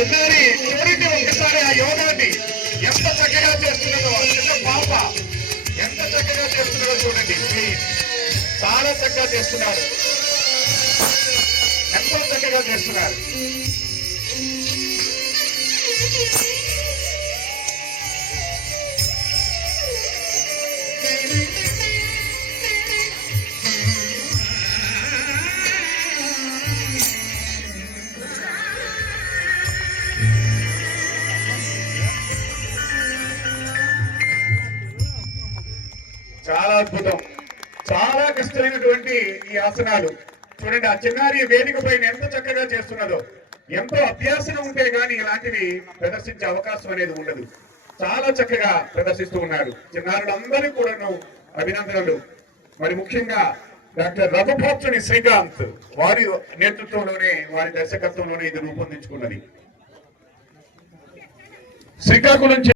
చిన్నారి చూడండి ఒక్కసారి ఆ యోగాన్ని ఎంత చక్కగా చేస్తున్నదో. చిన్న పాప ఎంత చక్కగా చేస్తున్నారో చూడండి. చాలా చక్కగా చేస్తున్నారు, ఎంతో చక్కగా చేస్తున్నారు. చాలా అద్భుతం, చాలా కష్టమైనటువంటి ఈ ఆసనాలు చూడండి. ఆ చిన్నారి వేదిక పైన ఎంత చక్కగా చేస్తున్నదో. ఎంతో అభ్యాసం ఉంటే గాని ఇలాంటివి ప్రదర్శించే అవకాశం అనేది ఉండదు. చాలా చక్కగా ప్రదర్శిస్తూ ఉన్నారు. చిన్నారులందరికీ కూడాను అభినందనలు. మరి ముఖ్యంగా డాక్టర్ రఘుభాచుని శ్రీకాంత్ వారి నేతృత్వంలోనే, వారి దర్శకత్వంలోనే ఇది రూపొందించుకున్నది. శ్రీకాకుళం